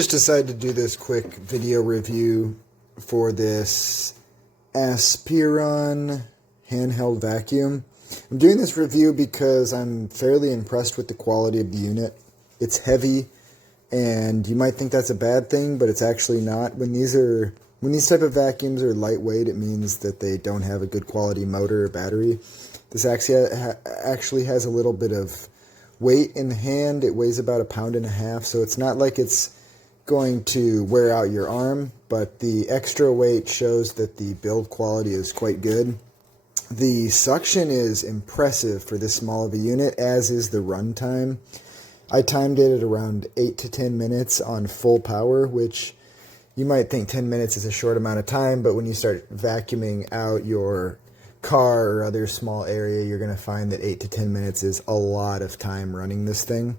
Just decided to do this quick video review for this Aspiron Handheld vacuum. I'm doing this review because I'm fairly impressed with the quality of the unit. It's heavy, and you might think that's a bad thing, but it's actually not. When these type of vacuums are lightweight, it means that they don't have a good quality motor or battery. This actually has a little bit of weight in the hand. It weighs about 1.5 pounds, so it's not like it's going to wear out your arm, but the extra weight shows that the build quality is quite good. The suction is impressive for this small of a unit, as is the run time. I timed it at around 8 to 10 minutes on full power, which you might think 10 minutes is a short amount of time, but when you start vacuuming out your car or other small area, you're going to find that 8 to 10 minutes is a lot of time running this thing.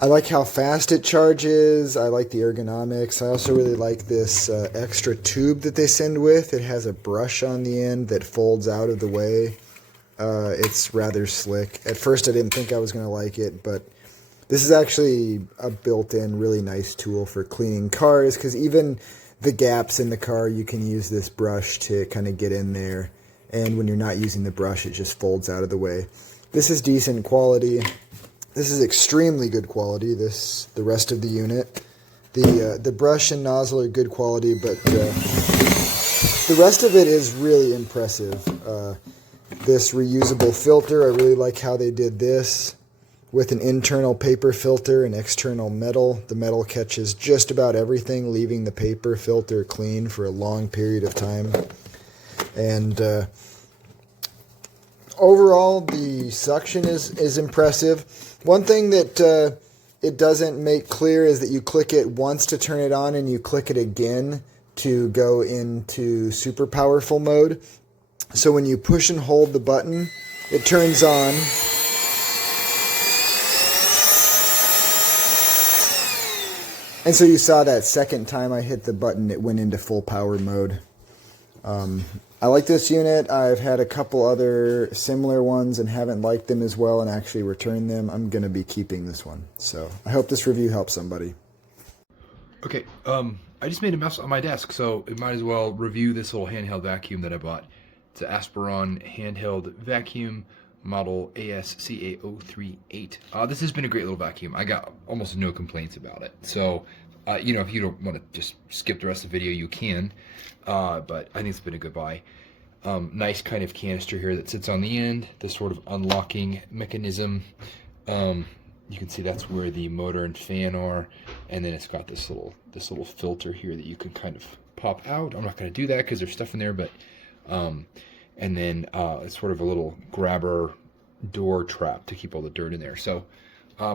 I like how fast it charges. I like the ergonomics. I also really like this extra tube that they send with. It has a brush on the end that folds out of the way. It's rather slick. At first I didn't think I was going to like it, but this is actually a built-in really nice tool for cleaning cars, because even the gaps in the car, you can use this brush to kind of get in there. And when you're not using the brush, it just folds out of the way. This is decent quality. This is extremely good quality, the rest of the unit. The brush and nozzle are good quality, but the rest of it is really impressive. This reusable filter, I really like how they did this. With an internal paper filter and external metal. The metal catches just about everything, leaving the paper filter clean for a long period of time. And overall, the suction is impressive. One thing that it doesn't make clear is that you click it once to turn it on and you click it again to go into super powerful mode. So when you push and hold the button, it turns on. And so you saw that second time I hit the button, it went into full power mode. I like this unit. I've had a couple other similar ones and haven't liked them as well and actually returned them. I'm going to be keeping this one. So I hope this review helps somebody. Okay, I just made a mess on my desk, so it might as well review this little handheld vacuum that I bought. It's an Aspiron Handheld vacuum, model ASCA038. This has been a great little vacuum. I got almost no complaints about it. So, you know, if you don't want to just skip the rest of the video, you can. But I think it's been a good buy. Nice kind of canister here that sits on the end. This sort of unlocking mechanism. You can see that's where the motor and fan are, and then it's got this little filter here that you can kind of pop out. I'm not going to do that because there's stuff in there, but and then it's sort of a little grabber door trap to keep all the dirt in there. So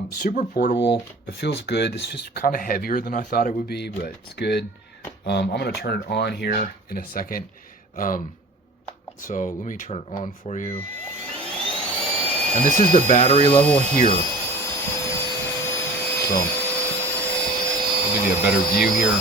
super portable. It feels good. It's just kind of heavier than I thought it would be, but it's good. I'm going to turn it on here in a second. So let me turn it on for you. And this is the battery level here. So I'll give you a better view here.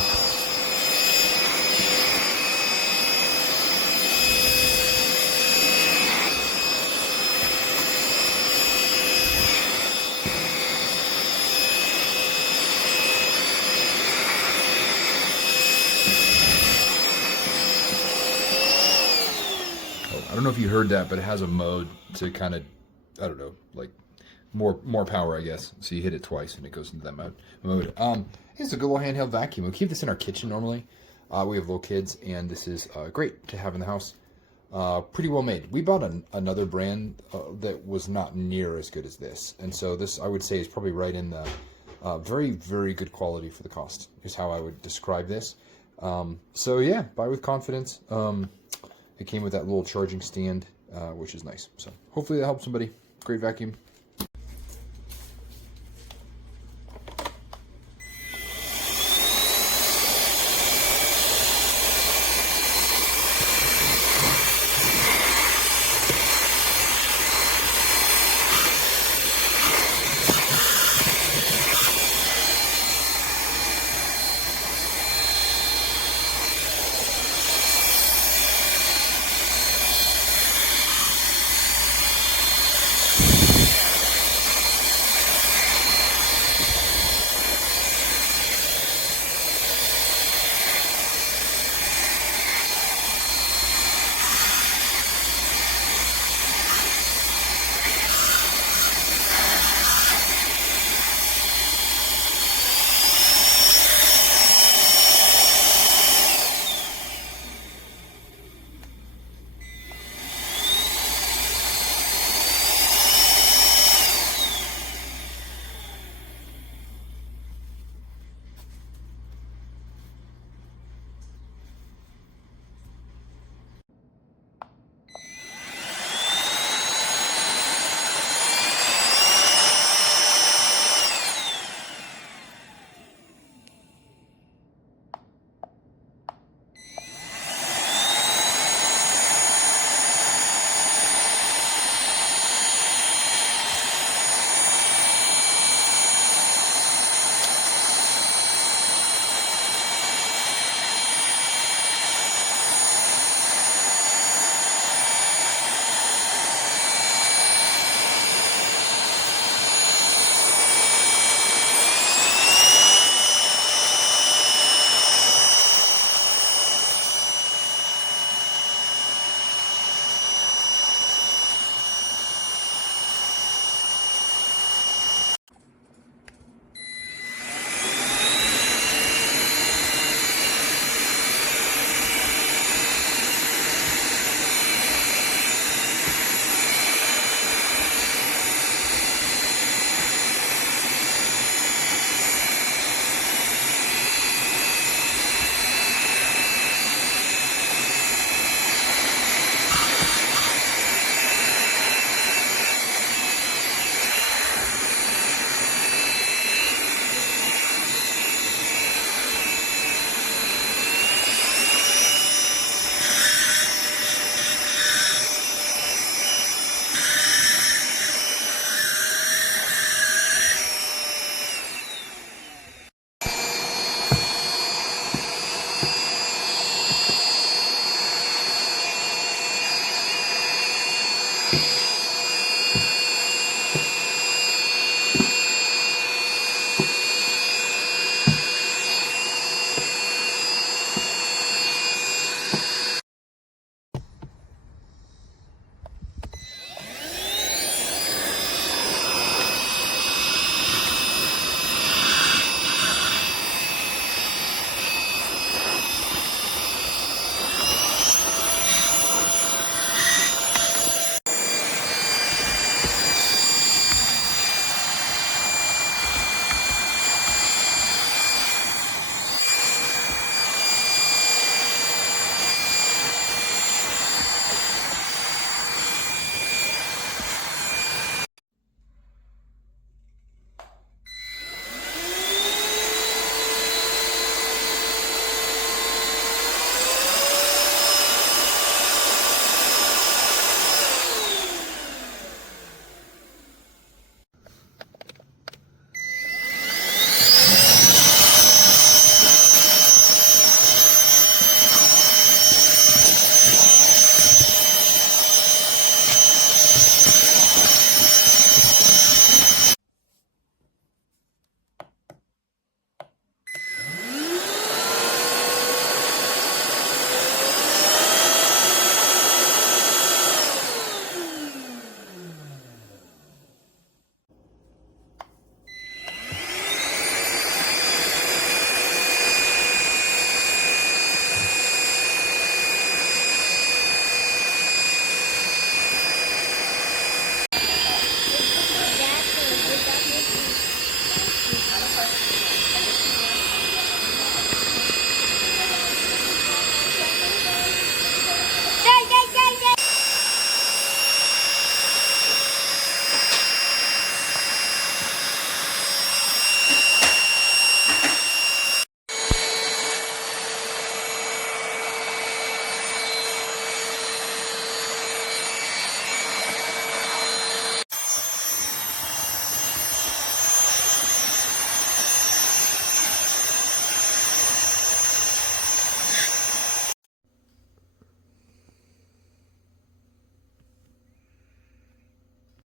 I don't know if you heard that, but it has a mode to kind of, I don't know, like more power, I guess. So you hit it twice and it goes into that mode. It's a good little handheld vacuum. We keep this in our kitchen normally. We have little kids, and this is great to have in the house. Pretty well made. We bought another brand that was not near as good as this, and so this, I would say, is probably right in the very, very good quality for the cost, is how I would describe this. So yeah, buy with confidence. It came with that little charging stand, which is nice. So hopefully that helps somebody. Great vacuum.